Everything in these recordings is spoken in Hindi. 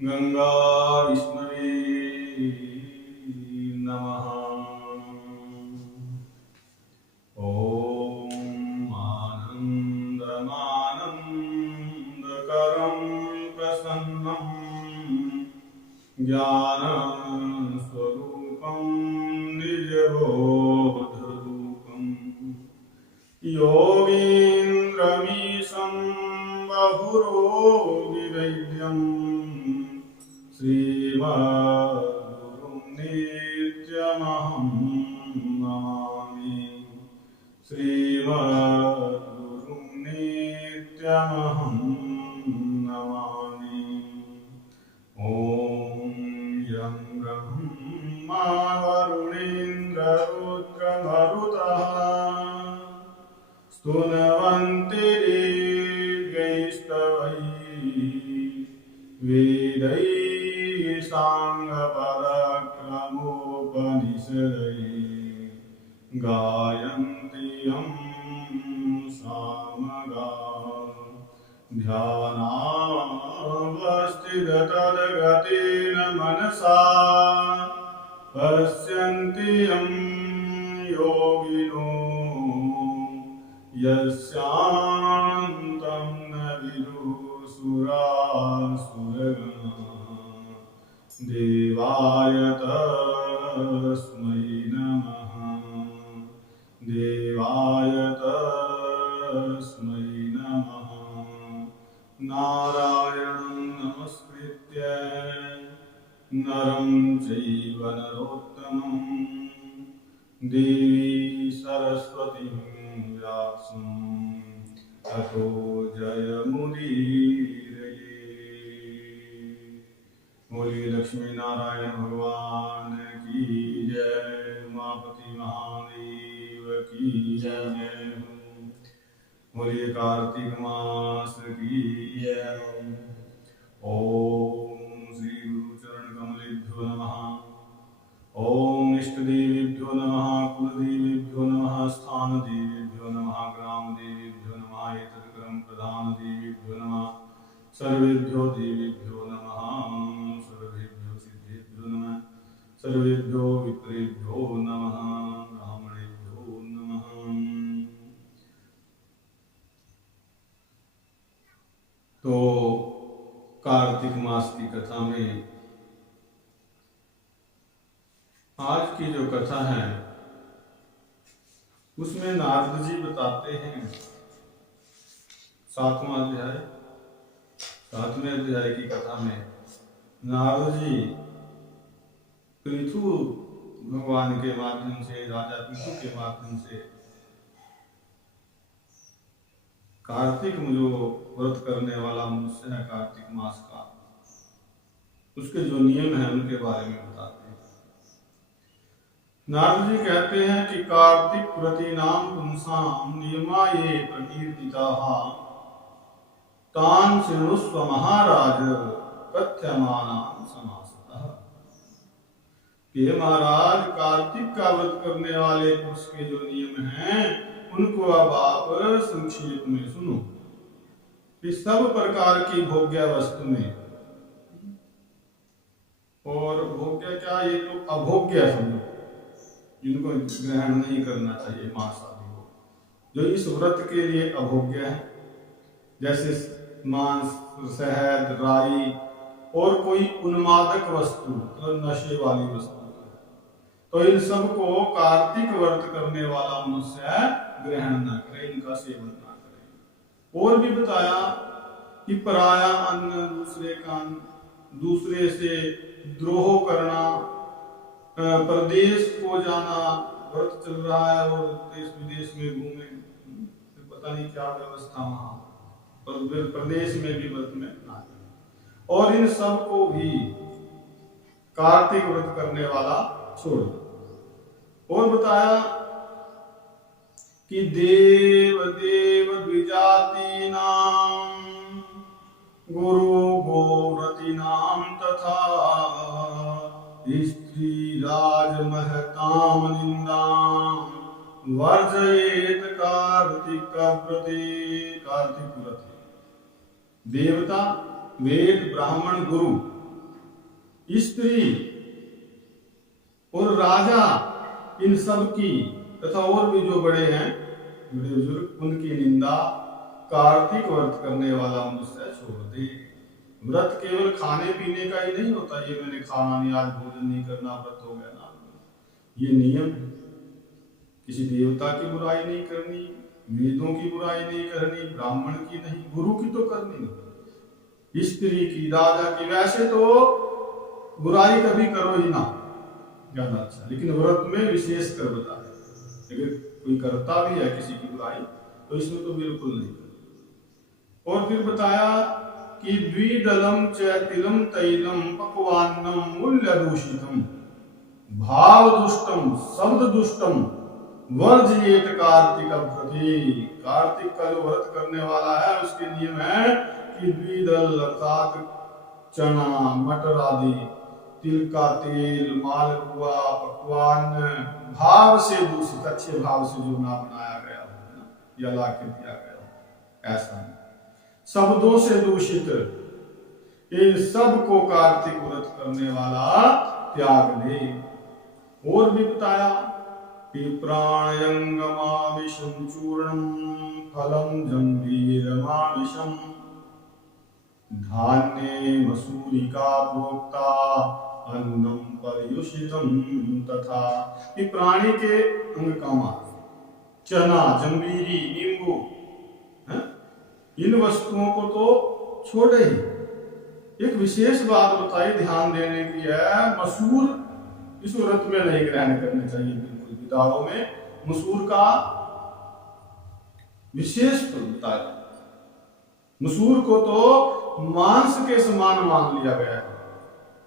गंगा विष्णवे नमः। ॐ आनन्दमानन्दकरं प्रसन्नं ज्ञानस्वरूपं निजबोधरूपं योगीन्द्रमीशं बहुरोगिवैद्यं श्रीमद्गुरुं नित्यमहं नमामि। श्रीमद्गुरुं नित्यमहं नमामि। ॐ यं ब्रह्मा वरुणेन्द्ररुद्रमरुतः स्तुवन्ति दिव्यैस्तवैः वेदैः साङ्गपदक्रमोपनिषदैः गायन्ति यं सामगा ध्यानावस्थिततद्गतेन मनसा पश्यन्ति यं योगिनो यस्यान्तं न विदुः सुरासुरगणाः। देवाय तस्मै नमः। देवाय तस्मै नमः। नारायणं नमस्कृत्य नरं चैव नरोत्तमं देवी सरस्वतीं व्यासं ततो जयमुदीरये। बोलिए लक्ष्मी नारायण भगवान की जय। उमापति महादेव की जय। बोलिए कार्तिक मास की जय। ओम श्री गुरु चरण कमलेभ्यो नमः। ओम इष्ट देवेभ्यो नमः। कुल देवेभ्यो नमः। स्थान देवेभ्यो नमः। ग्राम देवेभ्यो नमः। एतत्क्रम प्रधान देवेभ्यो नमः। सर्वेभ्यो देवेभ्यो नमः। सर्वेभ्यो सिद्धेभ्यो नमः। सर्वेभ्यो विप्रेभ्यो नमः। ब्राह्मणेभ्यो नमः। तो कार्तिक मास की कथा में आज की जो कथा है उसमें नारद जी बताते हैं 7वां अध्याय की कथा में नारद जी पृथु भगवान के माध्यम से, राजा पृथु के माध्यम से कार्तिक जो व्रत करने वाला मनुष्य है कार्तिक मास का, उसके जो नियम है उनके बारे में बताते हैं। नारद जी कहते हैं कि कार्तिक व्रतीनां पुंसां नियमा ये प्रकीर्तिताः तान् शृणुष्व महाराज कथ्यमानां समासतः। कि महाराज कार्तिक का व्रत करने वाले पुरुष के जो नियम हैं उनको अब आप संक्षेप में सुनो। कि सब प्रकार की भोग्य वस्तु में, और भोग्य क्या, ये तो अभोग्य समझो, जिनको ग्रहण नहीं करना चाहिए मांस आदि को, जो इस व्रत के लिए अभोग्य है, जैसे मांस, शहद, राई और कोई उन्मादक वस्तु, मतलब नशे वाली वस्तु, तो इन सब को कार्तिक व्रत करने वाला मनुष्य ग्रहण न करे, इनका सेवन न करे। और भी बताया कि पराया अन्न, दूसरे से द्रोह करना, प्रदेश को जाना, व्रत चल रहा है और देश विदेश में घूमे, पता नहीं क्या व्यवस्था वहां, पर प्रदेश में भी व्रत में ना, और इन सब को भी कार्तिक व्रत करने वाला छोड़। और बताया कि देव द्विजातीनां गुरु गोव्रतीनां तथा स्त्री राजमहतां निंदां वर्जयेत कार्तिक व्रते। कार्तिक व्रत देवता, वेद, ब्राह्मण, गुरु स्त्री और राजा, इन सब की तथा और भी जो बड़े हैं बड़े बुजुर्ग, उनकी निंदा कार्तिक व्रत करने वाला मनुष्य छोड़ दे। व्रत केवल खाने पीने का ही नहीं होता, ये मैंने खाना नहीं, आज भोजन नहीं करना व्रत हो गया ना, ये नियम है। किसी देवता की बुराई नहीं करनी, वेदों की बुराई नहीं करनी, ब्राह्मण की नहीं, गुरु की तो करनी नहीं, स्त्री की, राजा की। वैसे तो बुराई कभी करो ही ना, ज्यादा अच्छा, लेकिन व्रत में विशेष कर बता, अगर कोई करता भी है किसी की बुराई तो इसमें तो बिल्कुल नहीं कर। और फिर बताया कि द्विदलम चैतिलम तैलम पक्वान्नम मूल्य दूषितम भाव दुष्टम शब्द दुष्टम वर्जयेत कार्तिक व्रती। कार्तिक का जो व्रत करने वाला है उसके नियम है कि द्विदल अर्थात चना, मटर आदि, तिल का तेल, मालपुआ, पकवान भाव से दूषित, अच्छे भाव से जो ना बनाया गया हो या ला के दिया गया हो, ऐसा नहीं। शब्दों से दूषित, इन सब को कार्तिक व्रत करने वाला त्याग ले। और भी बताया कि प्राणयंगमाविषम चूर्णम फलम जंबीरमाविषम धान्ये मसूरिका प्रोक्ता अन्नम पर्युषितम तथा। कि प्राणी के अंग का मांस, चना, जंबीरी, नींबू, इन वस्तुओं को तो छोड़े ही। एक विशेष बात बताई ध्यान देने की है, मसूर इस व्रत में नहीं ग्रहण करना चाहिए बिल्कुल भी। दालों में मसूर का विशेष बताया, मसूर को तो मांस के समान मान लिया गया है।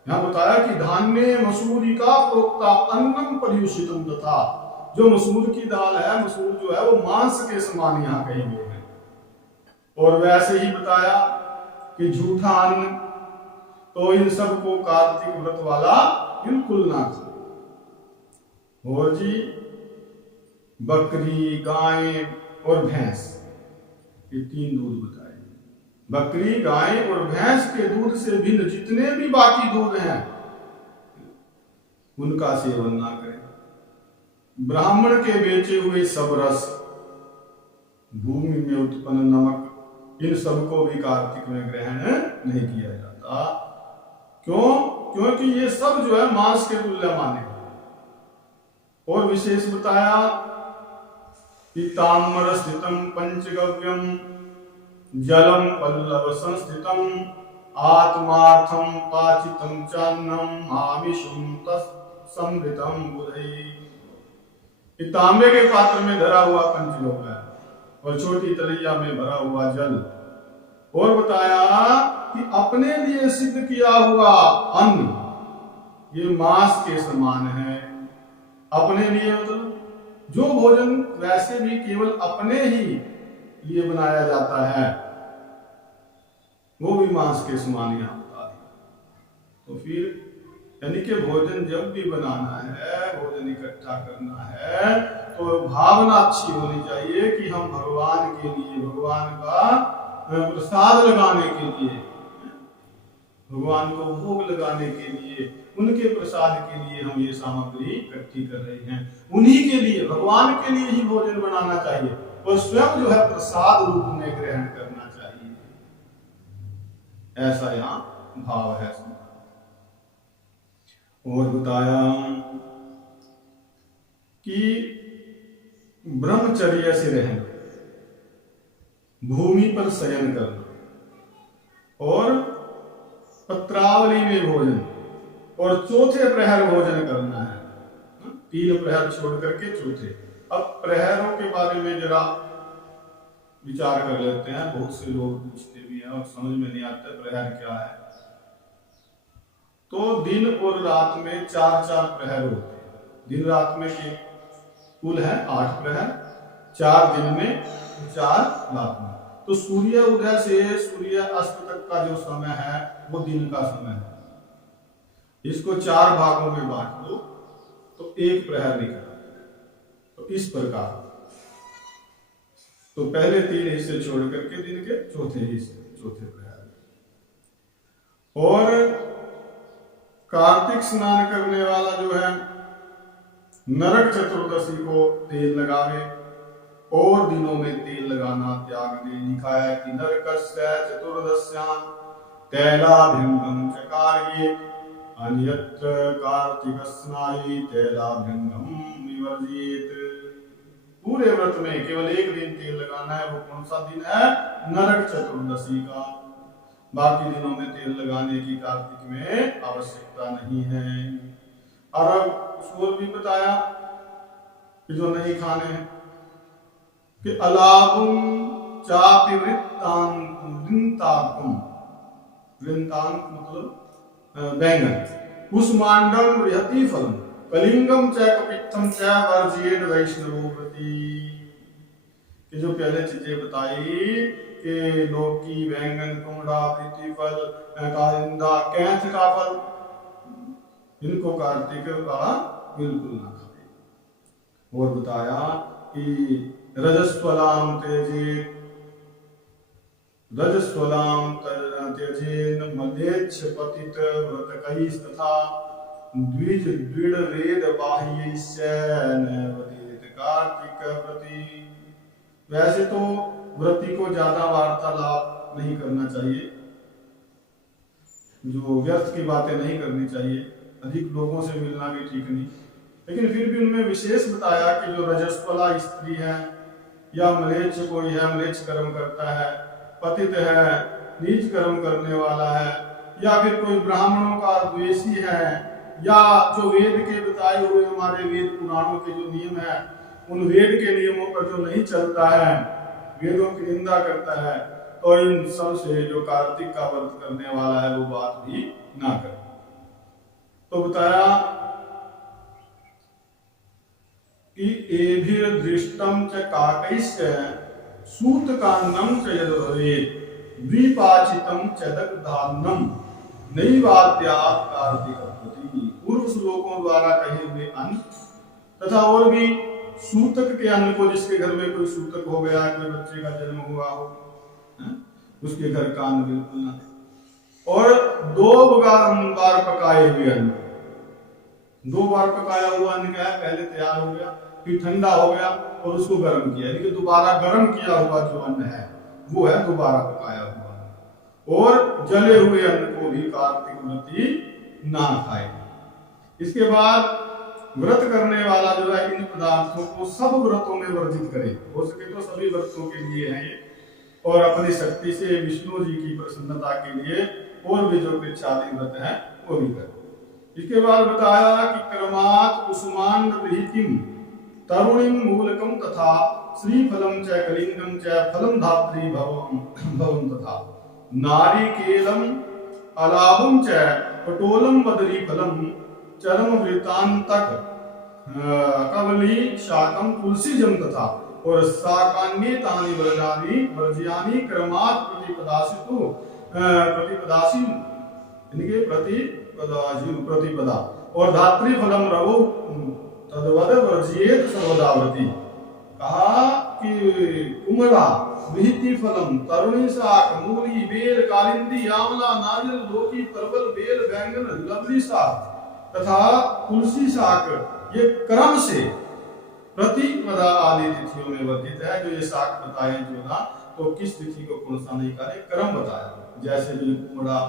यहाँ बताया कि धान्य मसूरी का प्रोक्ता अन्नम पर्युषितम तथा, जो मसूर की दाल है, मसूर जो है वो मांस के समान यहाँ कही गए हैं। और वैसे ही बताया कि झूठा अन्न, तो इन सब को कार्तिक व्रत वाला बिल्कुल ना खाए। और जी बकरी, गाय और भैंस, ये 3 दूध बताए। बकरी, गाय और भैंस के दूध से भिन्न जितने भी बाकी दूध हैं उनका सेवन ना करें। ब्राह्मण के बेचे हुए सब रस, भूमि में उत्पन्न नमक, इन सबको भी कार्तिक में ग्रहण नहीं किया जाता। क्यों? क्योंकि ये सब जो है मांस के तुल्य माने। और विशेष बताया कि ताम्र स्थितम पंचगव्यम जलम पल्लव संस्थितम आत्मार्थम पाचितम चान्नम आमिषम तत्समृतम बुधई। तांबे के पात्र में धरा हुआ पंचगव्य और छोटी तलैया में भरा हुआ जल। और बताया कि अपने लिए सिद्ध किया हुआ अन्न ये मांस के समान है। अपने लिए मतलब जो भोजन वैसे भी केवल अपने ही लिए बनाया जाता है वो भी मांस के समान यहाँ बता दिया। तो फिर यानी कि भोजन जब भी बनाना है, भोजन इकट्ठा करना है, तो भावना अच्छी होनी चाहिए कि हम भगवान के लिए, भगवान का प्रसाद लगाने के लिए, भगवान को भोग लगाने के लिए, उनके प्रसाद के लिए हम ये सामग्री इकट्ठी कर रहे हैं। उन्हीं के लिए, भगवान के लिए ही भोजन बनाना चाहिए और स्वयं जो है प्रसाद रूप में ग्रहण करना चाहिए, ऐसा यहाँ भाव है। और बताया कि ब्रह्मचर्य से रहना, भूमि पर शयन करना और पत्रावली में भोजन और चौथे प्रहर भोजन करना है। 3 प्रहर छोड़ करके चौथे। अब प्रहरों के बारे में जरा विचार कर लेते हैं। बहुत से लोग पूछते भी हैं और समझ में नहीं आता प्रहर क्या है। तो दिन और रात में 4-4 प्रहर होते हैं। दिन रात में कुल है 8 प्रहर, 4 दिन में 4 रात में। तो सूर्य उदय से सूर्य अस्त तक का जो समय है वो दिन का समय है। इसको 4 भागों में बांट दो तो 1 प्रहर निकला। तो इस प्रकार तो पहले 3 हिस्से छोड़ करके दिन के चौथे हिस्से, चौथे प्रहर। और कार्तिक स्नान करने वाला जो है नरक चतुर्दशी को तेल लगावे और दिनों में तेल लगाना त्याग दे। लिखा है कि नरकस्य चतुर्दश्यां तैलाभ्यंगम च कार्ये अन्यत्र कार्तिक स्नायि तैलाभ्यंगम विवर्जित। पूरे व्रत में केवल एक दिन तेल लगाना है, वो कौन सा दिन है? नरक चतुर्दशी का। बाकी दिनों में तेल लगाने की कार्तिक में आवश्यकता नहीं है। और अब उसको भी बताया कि जो नहीं खाने हैं कि अलाभुम चापि वृत्तांकुम, वृत्तांक मतलब बैंगन, कुसुमांडम बृहति फलम कलिंगम च कपित्थम च वर्जियेत वैष्णवो व्रती। कि जो पहले चीजें बताई कि लौकी, बैंगन, कुमड़ा, प्रीतिफल, कारिंदा, कैंथ का फल, इनको कार्तिक का बिल्कुल ना खाए। और बताया कि रजस्वलाम तेजेत, रजस्वलाम त्यजेन मलेच्छ पतित व्रतकैस्तथा द्विज दृढ़ वेद बाह्यैश्च नैवदेत कार्तिक व्रती। वैसे तो व्रती को ज्यादा वार्तालाप नहीं करना चाहिए, जो व्यर्थ की बातें नहीं करनी चाहिए, अधिक लोगों से मिलना भी ठीक नहीं, लेकिन फिर भी उनमें विशेष बताया कि जो रजस्वला स्त्री है या म्लेच्छ कोई है, म्लेच्छ कर्म करता है, पतित है, नीच कर्म करने वाला है, या फिर कोई ब्राह्मणों का द्वेषी है, या जो वेद के बताए हुए हमारे वेद पुराणों के जो नियम है उन वेद के नियमों पर जो नहीं चलता है, वेदों की निंदा करता है, तो इन सब से जो कार्तिक का व्रत करने वाला है वो बात भी ना करे। तो बताया कि एभिर दृष्टम च काकैश्च सूतकान्नम च यद भवेत् द्विपाचितम च दग्धान्नम नैवाद्यात् कार्तिक प्रति। पूर्व श्लोकों द्वारा कहे हुए अन्न तथा और भी सूतक के अन्न को, जिसके घर में कोई सूतक हो गया, कोई बच्चे का जन्म हुआ हो, उसके घर का अन्न बिल्कुल ना दे। और 2 बार पकाए हुए अन्न, 2 बार पकाया हुआ अन्न क्या है? पहले तैयार हो गया, फिर ठंडा हो गया और उसको गर्म किया, लेकिन दोबारा गर्म किया हुआ जो अन्न है वो है दोबारा पकाया हुआ अन्न। और जले हुए अन्न को भी कार्तिक व्रती ना खाए। इसके बाद व्रत करने वाला जो है इन पदार्थों को सब व्रतों में वर्जित करे, हो सके तो सभी व्रतों के लिए है ये, और अपनी शक्ति से विष्णु जी की प्रसन्नता के लिए और भी जो कृच्छादि व्रत है वो भी करे। इसके बाद बताया कि क्रमात् कुसुमांड विहितिम तरुणीम मूलकम तथा श्रीफलम च कलिंगम च फलम धात्री भवम तथा नारिकेलम अलाभम च पटोलम बदरी फलम चरम वृतांतक कवली शाकम तुलसी जम तथा और शाकान्य तानि वर्जानि वर्ज्यानि क्रमात् प्रतिपदासितु प्रतिपदासी, इनके प्रतिपदा और धात्री फलम रवो तद्वद वर्जियेत सर्वदावृति। कहा कि कुमड़ा, विहिति फलम, तरुणी शाक, मूली, बेल, कालिंदी, आंवला, नारियल, लौकी, परवल, बेल, बैंगन, लवली शाक तथा तुलसी शाक, ये क्रम से प्रतिपदा आदि तिथियों में वर्जित है। जो ये शाक बताए 14, तो किस तिथि को कौन सा नहीं करे, क्रम बताया। जैसे जो कुमड़ा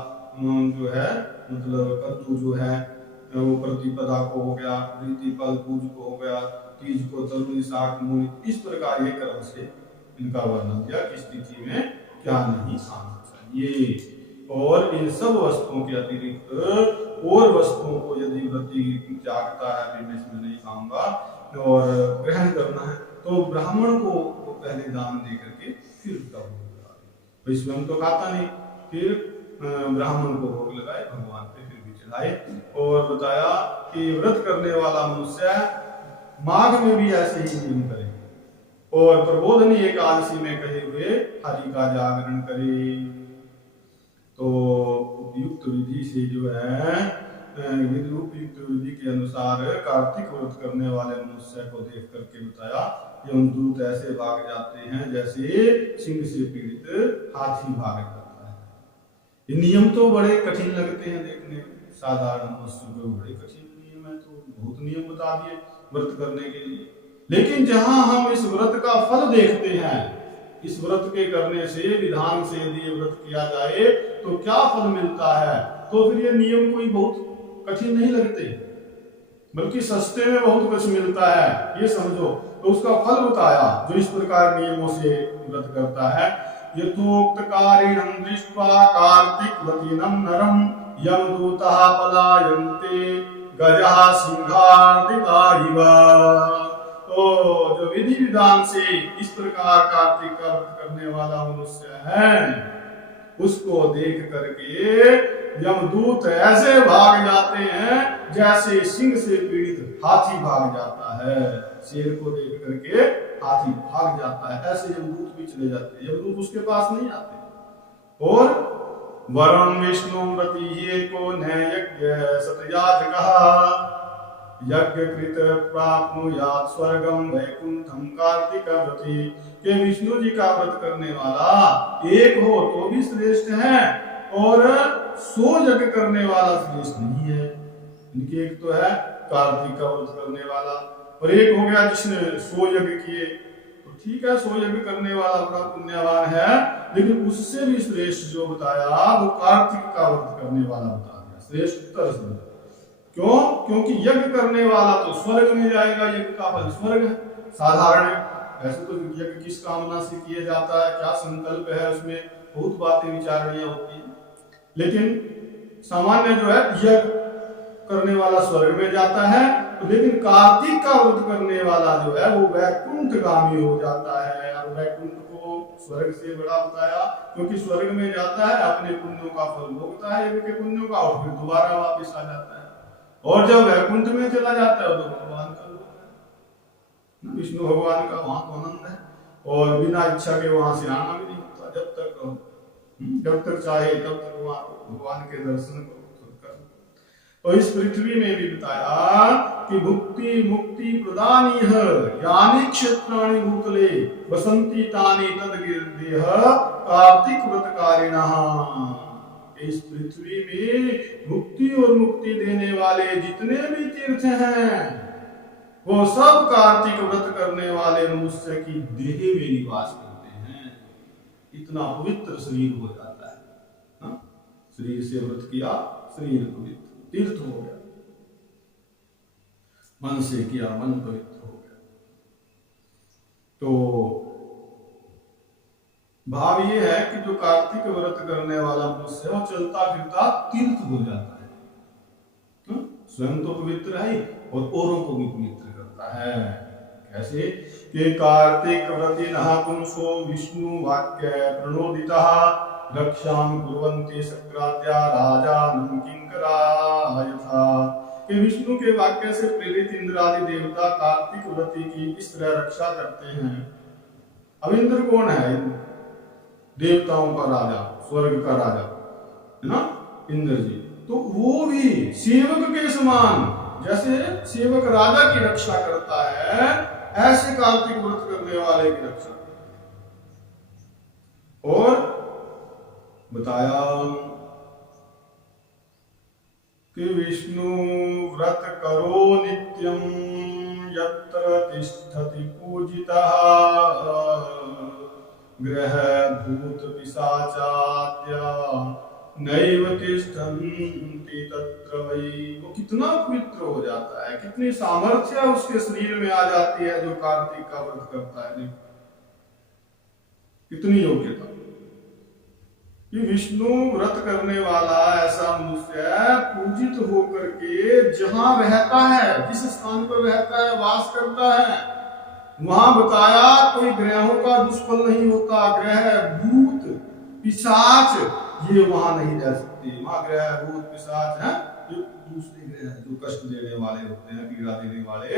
जो है मतलब कद्दू जो है वो प्रतिपदा को हो गया, प्रीति फल पूज को हो गया, तीज को तरुणी शाक, मूली, इस प्रकार ये क्रम से इनका वर्णन किया किस तिथि में क्या नहीं खाना चाहिए। और इन सब वस्तुओं के अतिरिक्त और वस्तुओं को यदि व्रती त्यागता है, मैं इसमें नहीं खाऊंगा और ग्रहण करना है, तो ब्राह्मण को पहले दान दे करके फिर उसका भोग लगाए। स्वयं तो खाता नहीं, फिर ब्राह्मण को भोग लगाए, भगवान पे फिर भी चढ़ाए। और बताया कि व्रत करने वाला मनुष्य माघ में भी ऐसे ही नियम करे और प्रबोधनी एकादशी में कहे हुए हरि का जागरण करे। तो उपयुक्त विधि से जो है उपयुक्त विधि के अनुसार कार्तिक व्रत करने वाले मनुष्य को देख करके बताया कि दूत ऐसे भाग जाते हैं जैसे सिंह से पीड़ित हाथी भाग जाता है। ये नियम तो बड़े कठिन लगते हैं देखने में, साधारण मनुष्य को बड़े कठिन नियम है, तो बहुत नियम बता दिए व्रत करने के लिए। लेकिन जहां हम इस व्रत का फल देखते हैं, इस व्रत के करने से, विधान से यदि ये व्रत किया जाए तो क्या फल मिलता है, तो फिर ये नियम कोई बहुत कठिन नहीं लगते, बल्कि सस्ते में बहुत कुछ मिलता है, ये समझो। तो उसका फल बताया जो इस प्रकार नियमों से व्रत करता है। यथोक्तकारिणं दृष्ट्वा कार्तिकव्रतिनं नरं यमदूतः पलायन्ते गजः सिंहार्दिता इव। तो जो विधि विधान से इस प्रकार कार्तिक का व्रत करने वाला मनुष्य है, उसको देख करके यमदूत ऐसे भाग जाते हैं जैसे सिंह से पीड़ित हाथी भाग जाता है। शेर को देख करके हाथी भाग जाता है, ऐसे यमदूत भी चले जाते हैं, यमदूत उसके पास नहीं आते। और वरम विष्णु व्रतीये को न यज्ञ सतयाजकः यज्ञ कृत प्राप्नुयात् स्वर्गम वैकुंठम कार्तिक व्रती। के विष्णु जी का व्रत करने वाला एक हो तो भी श्रेष्ठ है, और 100 यज्ञ करने वाला श्रेष्ठ नहीं है। इनके एक तो है कार्तिक का व्रत करने वाला, और एक हो गया जिसने 100 यज्ञ किए, तो ठीक है 100 यज्ञ करने वाला बड़ा पुण्यवान है, लेकिन उससे भी श्रेष्ठ जो बताया वो कार्तिक का व्रत करने वाला बता दिया, श्रेष्ठतर। क्यों? क्योंकि यज्ञ करने वाला तो स्वर्ग में जाएगा, यज्ञ का फल स्वर्ग है, साधारण है। वैसे तो यज्ञ किस कामना से किया जाता है, क्या संकल्प है, उसमें बहुत बातें विचारणीय होती है, लेकिन सामान्य जो है यज्ञ करने वाला स्वर्ग में जाता है, लेकिन कार्तिक का व्रत करने वाला जो है वो वैकुंठगामी हो जाता है। और वैकुंठ को स्वर्ग से बड़ा बताया, क्योंकि स्वर्ग में जाता है, अपने पुण्यों का फल भोगता है, यज्ञ के पुण्यों का, और फिर दोबारा वापस आ जाता है। और जब वैकुंठ में चला जाता है तो भगवान का लोक है, विष्णु भगवान का वहां तो आनंद है, और बिना इच्छा के वहां से आना भी नहीं होता। जब तक चाहे तब तक वहां भगवान के दर्शन करो। तो इस पृथ्वी में भी बताया कि भुक्ति मुक्ति प्रदानी है यानी क्षेत्राणि भूतले बसंती तानि तद्गिर्देह कार्तिक व्रतकारिणः। इस पृथ्वी में मुक्ति और मुक्ति देने वाले जितने भी तीर्थ हैं वो सब कार्तिक व्रत करने वाले मनुष्य की देह में निवास करते हैं। इतना पवित्र शरीर हो जाता है, हा? शरीर से व्रत किया, शरीर पवित्र तीर्थ हो गया, मन से किया, मन पवित्र हो गया। तो भाव ये है कि जो कार्तिक व्रत करने वाला मनुष्य है वो चलता फिरता तीर्थ हो जाता है, स्वयं तो पवित्र है और औरों को भी पवित्र करता है। कैसे? कि कार्तिक व्रतिनः पुंसो विष्णु वाक्य प्रणोदितः रक्षां कुर्वन्ति सक्राद्या राजानं किंकराः यथा। कि विष्णु के वाक्य से प्रेरित इंद्र आदि देवता कार्तिक व्रती की इस तरह रक्षा करते हैं। अब इंद्र कौन है? देवताओं का राजा, स्वर्ग का राजा है ना, इंद्र जी। तो वो भी सेवक के समान, जैसे सेवक राजा की रक्षा करता है, ऐसे कार्तिक व्रत करने वाले की रक्षा। और बताया कि विष्णु व्रत करो नित्यम यत्र तिष्ठति पूजितः ग्रह भूत पिशाचाद्या नैव तिष्ठन्ति तत्र वै। वो कितना पवित्र हो जाता है, कितनी सामर्थ्य उसके शरीर में आ जाती है जो कार्तिक का व्रत करता है। कितनी योग्यता। ये विष्णु व्रत करने वाला ऐसा मनुष्य है, पूजित होकर के जहां रहता है, जिस स्थान पर रहता है, वास करता है, वहां बताया कोई ग्रहों का दुष्फल नहीं होता। ग्रह भूत पिशाच ये वहां नहीं रह सकते। वहां ग्रह भूत पिशाच है जो दूसरे ग्रह जो कष्ट देने वाले होते हैं, पीड़ा देने वाले,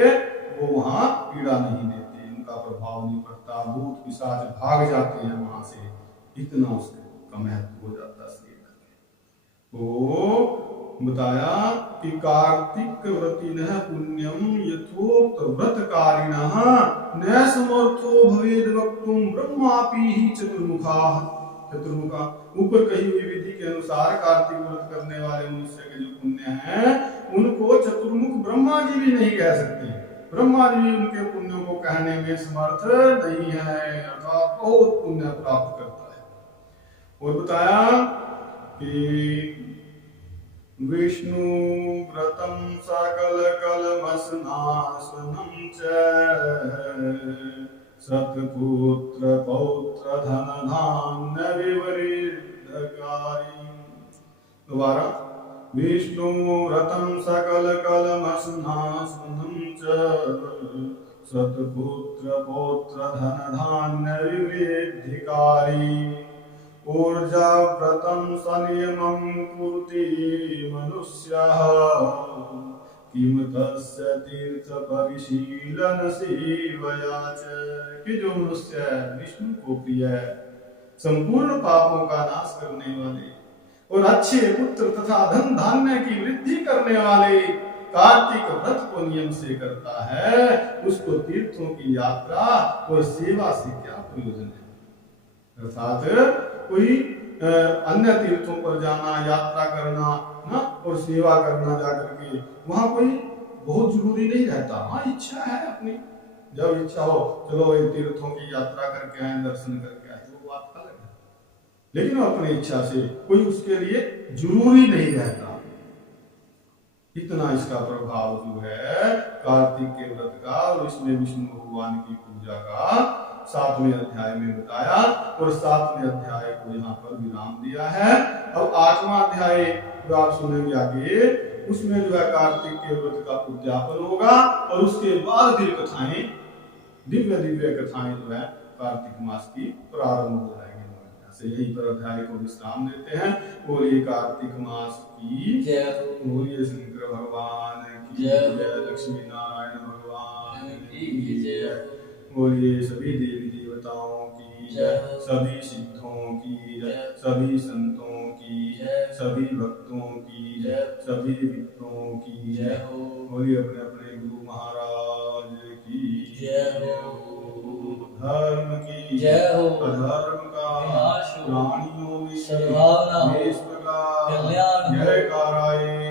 वो वहां पीड़ा नहीं देते, उनका प्रभाव नहीं पड़ता। भूत पिशाच भाग जाते हैं वहां से, इतना उसका महत्व हो जाता है। तो बताया कि कार्तिक व्रतिनः पुण्यम यथोक्त व्रतकारिणः न समर्थो भवेद वक्तुम ब्रह्मापि ही चतुर्मुखा। ऊपर कही हुई विधि के के अनुसार कार्तिक व्रत करने वाले मनुष्य के जो पुण्य हैं उनको चतुर्मुख ब्रह्मा जी भी नहीं कह सकते। ब्रह्मा जी भी उनके पुण्यों को कहने में समर्थ नहीं है, अर्थात बहुत पुण्य प्राप्त करता है। और बताया कि विष्णु व्रतम सकल कलमशनाशनम च सत्पुत्र पौत्र धन धान्य विवृद्धकारी। दोबारा, विष्णु व्रतम सकल कलमशनाशनम च सत्पुत्र पौत्र धन धान्य विवृद्धिकारी। ऊर्जा व्रतम संयमं कुरुते मनुष्यः किम तस्य तीर्थ परिशीलन सेवया च। कि जो मनुष्य विष्णु को प्रिय है, संपूर्ण पापों का नाश करने वाले और अच्छे पुत्र तथा धन धान्य की वृद्धि करने वाले कार्तिक व्रत को नियम से करता है, उसको तीर्थों की यात्रा और सेवा से क्या प्रयोजन है। अर्थात कोई अन्य तीर्थों पर जाना, यात्रा करना ना और सेवा करना जाकर के वहां कोई बहुत जरूरी नहीं रहता। हाँ, इच्छा है अपनी, जब इच्छा हो चलो इन तीर्थों की यात्रा करके आए, दर्शन करके आए, वो बात अलग है। लेकिन अपनी इच्छा से कोई उसके लिए जरूरी नहीं रहता। इतना इसका प्रभाव जो है कार्तिक के व्रत का और इसमें विष्णु भगवान की पूजा का 7वें अध्याय में बताया और 7वें अध्याय को यहाँ पर विराम दिया है। अब 8वां अध्याय जो आप सुनेंगे आगे, उसमें जो है कार्तिक के व्रत का उद्यापन होगा और उसके बाद दिव्य दिव्य कथाएं जो है कार्तिक मास की प्रारंभ हो जाएगी। से यही पर अध्याय को विश्राम देते हैं। बोलिए कार्तिक मास की जय, बोलिए शंकर भगवान की जय, लक्ष्मी नारायण भगवान की जय, बोलिए सभी देवी देवताओं की जय, सभी सिद्धों की जय, सभी संतों की जय, सभी भक्तों की जय, सभी मित्रों की जय, बोलिए अपने अपने गुरु महाराज की जय, धर्म की जय हो, अधर्म का प्राणियों में सद्भावना, विश्व का कल्याण, जयकाराए